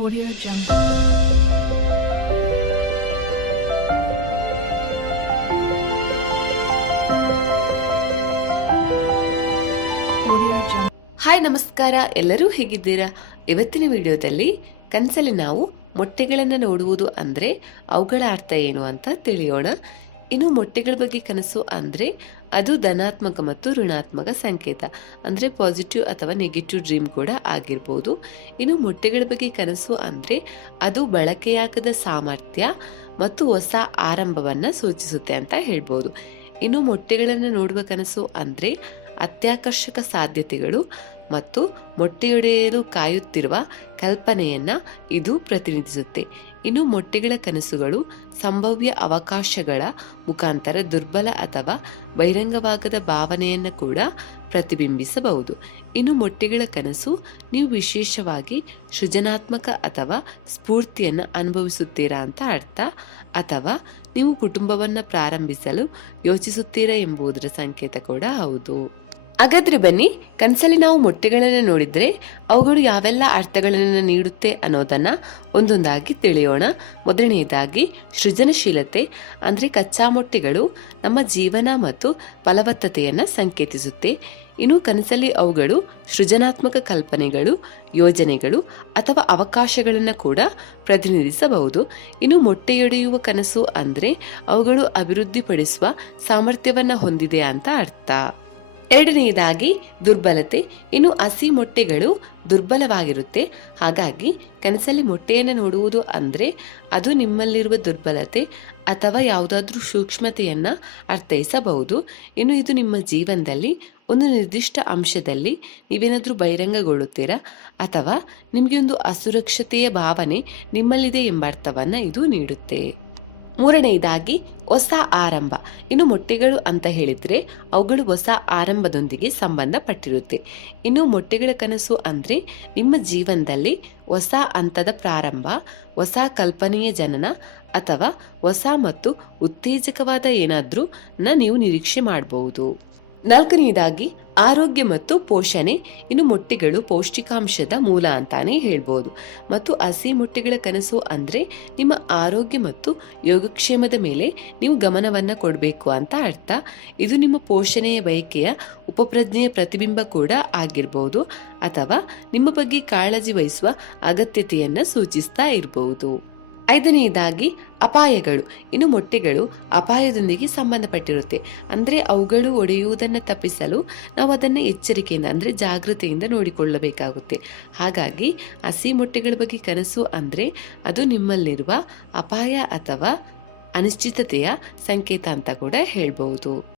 Audio Jungle. Hi, ನಮಸ್ಕಾರ. ಎಲ್ಲರೂ ಹೇಗಿದ್ದೀರಾ? ಇವತ್ತಿನ ವಿಡಿಯೋದಲ್ಲಿ ಕನಸಲ್ಲಿ ನಾವು ಮೊಟ್ಟೆಗಳನ್ನು ನೋಡುವುದು ಅಂದರೆ ಅವುಗಳ ಅರ್ಥ ಏನು ಅಂತ ತಿಳಿಯೋಣ. ಇನ್ನು ಮೊಟ್ಟೆಗಳ ಬಗ್ಗೆ ಕನಸು ಅಂದರೆ ಅದು ಧನಾತ್ಮಕ ಮತ್ತು ಋಣಾತ್ಮಕ ಸಂಕೇತ. ಅಂದರೆ ಪಾಸಿಟಿವ್ ಅಥವಾ ನೆಗೆಟಿವ್ ಡ್ರೀಮ್ ಕೂಡ ಆಗಿರ್ಬೋದು. ಇನ್ನು ಮೊಟ್ಟೆಗಳ ಬಗ್ಗೆ ಕನಸು ಅಂದರೆ ಅದು ಬಳಕೆಯಾಗದ ಸಾಮರ್ಥ್ಯ ಮತ್ತು ಹೊಸ ಆರಂಭವನ್ನು ಸೂಚಿಸುತ್ತೆ ಅಂತ ಹೇಳ್ಬೋದು. ಇನ್ನು ಮೊಟ್ಟೆಗಳನ್ನು ನೋಡುವ ಕನಸು ಅಂದರೆ ಅತ್ಯಾಕರ್ಷಕ ಸಾಧ್ಯತೆಗಳು ಮತ್ತು ಮೊಟ್ಟೆಯೊಡೆಯಲು ಕಾಯುತ್ತಿರುವ ಕಲ್ಪನೆಯನ್ನ ಇದು ಪ್ರತಿನಿಧಿಸುತ್ತೆ. ಇನ್ನು ಮೊಟ್ಟೆಗಳ ಕನಸುಗಳು ಸಂಭವ್ಯ ಅವಕಾಶಗಳ ಮುಖಾಂತರ ದುರ್ಬಲ ಅಥವಾ ಬಹಿರಂಗವಾಗದ ಭಾವನೆಯನ್ನು ಕೂಡ ಪ್ರತಿಬಿಂಬಿಸಬಹುದು. ಇನ್ನು ಮೊಟ್ಟೆಗಳ ಕನಸು ನೀವು ವಿಶೇಷವಾಗಿ ಸೃಜನಾತ್ಮಕ ಅಥವಾ ಸ್ಫೂರ್ತಿಯನ್ನು ಅನುಭವಿಸುತ್ತೀರಾ ಅಂತ ಅರ್ಥ. ಅಥವಾ ನೀವು ಕುಟುಂಬವನ್ನು ಪ್ರಾರಂಭಿಸಲು ಯೋಚಿಸುತ್ತೀರಾ ಎಂಬುದರ ಸಂಕೇತ ಕೂಡ ಹೌದು. ಹಾಗಾದ್ರೆ ಬನ್ನಿ, ಕನಸಲ್ಲಿ ನಾವು ಮೊಟ್ಟೆಗಳನ್ನು ನೋಡಿದ್ರೆ ಅವುಗಳು ಯಾವೆಲ್ಲ ಅರ್ಥಗಳನ್ನು ನೀಡುತ್ತೆ ಅನ್ನೋದನ್ನ ಒಂದೊಂದಾಗಿ ತಿಳಿಯೋಣ. ಮೊದಲನೆಯದಾಗಿ ಸೃಜನಶೀಲತೆ, ಅಂದರೆ ಕಚ್ಚಾ ಮೊಟ್ಟೆಗಳು ನಮ್ಮ ಜೀವನ ಮತ್ತು ಫಲವತ್ತತೆಯನ್ನು ಸಂಕೇತಿಸುತ್ತೆ. ಇನ್ನು ಕನಸಲ್ಲಿ ಅವುಗಳು ಸೃಜನಾತ್ಮಕ ಕಲ್ಪನೆಗಳು, ಯೋಜನೆಗಳು ಅಥವಾ ಅವಕಾಶಗಳನ್ನು ಕೂಡ ಪ್ರತಿನಿಧಿಸಬಹುದು. ಇನ್ನು ಮೊಟ್ಟೆಯೊಡೆಯುವ ಕನಸು ಅಂದರೆ ಅವುಗಳು ಅಭಿವೃದ್ಧಿಪಡಿಸುವ ಸಾಮರ್ಥ್ಯವನ್ನು ಹೊಂದಿದೆ ಅಂತ ಅರ್ಥ. ಎರಡನೆಯದಾಗಿ ದುರ್ಬಲತೆ. ಇನ್ನು ಹಸಿ ಮೊಟ್ಟೆಗಳು ದುರ್ಬಲವಾಗಿರುತ್ತೆ. ಹಾಗಾಗಿ ಕನಸಲ್ಲಿ ಮೊಟ್ಟೆಯನ್ನು ನೋಡುವುದು ಅಂದರೆ ಅದು ನಿಮ್ಮಲ್ಲಿರುವ ದುರ್ಬಲತೆ ಅಥವಾ ಯಾವುದಾದ್ರೂ ಸೂಕ್ಷ್ಮತೆಯನ್ನು ಅರ್ಥೈಸಬಹುದು. ಇನ್ನು ಇದು ನಿಮ್ಮ ಜೀವನದಲ್ಲಿ ಒಂದು ನಿರ್ದಿಷ್ಟ ಅಂಶದಲ್ಲಿ ನೀವೇನಾದರೂ ಬಹಿರಂಗಗೊಳ್ಳುತ್ತೀರಾ? ಅಥವಾ ನಿಮಗೆ ಒಂದು ಅಸುರಕ್ಷತೆಯ ಭಾವನೆ ನಿಮ್ಮಲ್ಲಿದೆ ಎಂಬ ಅರ್ಥವನ್ನು ಇದು ನೀಡುತ್ತೆ. ಮೂರನೆಯದಾಗಿ ಹೊಸ ಆರಂಭ. ಇನ್ನು ಮೊಟ್ಟೆಗಳು ಅಂತ ಹೇಳಿದ್ರೆ ಅವುಗಳು ಹೊಸ ಆರಂಭದೊಂದಿಗೆ ಸಂಬಂಧಪಟ್ಟಿರುತ್ತೆ. ಇನ್ನು ಮೊಟ್ಟೆಗಳ ಕನಸು ಅಂದರೆ ನಿಮ್ಮ ಜೀವನದಲ್ಲಿ ಹೊಸ ಹಂತದ ಪ್ರಾರಂಭ, ಹೊಸ ಕಲ್ಪನೆಯ ಜನನ ಅಥವಾ ಹೊಸ ಮತ್ತು ಉತ್ತೇಜಕವಾದ ಏನಾದ್ರೂ ನೀವು ನಿರೀಕ್ಷೆ ಮಾಡಬಹುದು ನಾಲ್ಕನೆಯದಾಗಿ ಆರೋಗ್ಯ ಮತ್ತು ಪೋಷಣೆ, ಇನ್ನು ಮೊಟ್ಟೆಗಳು ಪೌಷ್ಟಿಕಾಂಶದ ಮೂಲ ಅಂತಾನೆ ಹೇಳ್ಬೋದು. ಮತ್ತು ಹಸಿ ಮೊಟ್ಟೆಗಳ ಕನಸು ಅಂದರೆ ನಿಮ್ಮ ಆರೋಗ್ಯ ಮತ್ತು ಯೋಗಕ್ಷೇಮದ ಮೇಲೆ ನೀವು ಗಮನವನ್ನು ಕೊಡಬೇಕು ಅಂತ ಅರ್ಥ. ಇದು ನಿಮ್ಮ ಪೋಷಣೆಯ ಬಯಕೆಯ ಉಪಪ್ರಜ್ಞೆಯ ಪ್ರತಿಬಿಂಬ ಕೂಡ ಆಗಿರ್ಬೋದು, ಅಥವಾ ನಿಮ್ಮ ಬಗ್ಗೆ ಕಾಳಜಿ ವಹಿಸುವ ಅಗತ್ಯತೆಯನ್ನು ಸೂಚಿಸ್ತಾ ಇರಬಹುದು ಐದನೆಯದಾಗಿ ಅಪಾಯಗಳು. ಇನ್ನು ಮೊಟ್ಟೆಗಳು ಅಪಾಯದೊಂದಿಗೆ ಸಂಬಂಧಪಟ್ಟಿರುತ್ತೆ. ಅಂದರೆ ಅವುಗಳು ಒಡೆಯುವುದನ್ನು ತಪ್ಪಿಸಲು ನಾವು ಅದನ್ನು ಎಚ್ಚರಿಕೆಯಿಂದ, ಅಂದರೆ ಜಾಗೃತೆಯಿಂದ ನೋಡಿಕೊಳ್ಳಬೇಕಾಗುತ್ತೆ. ಹಾಗಾಗಿ ಹಸಿ ಮೊಟ್ಟೆಗಳ ಬಗ್ಗೆ ಕನಸು ಅಂದರೆ ಅದು ನಿಮ್ಮಲ್ಲಿರುವ ಅಪಾಯ ಅಥವಾ ಅನಿಶ್ಚಿತತೆಯ ಸಂಕೇತ ಅಂತ ಕೂಡ ಹೇಳ್ಬೋದು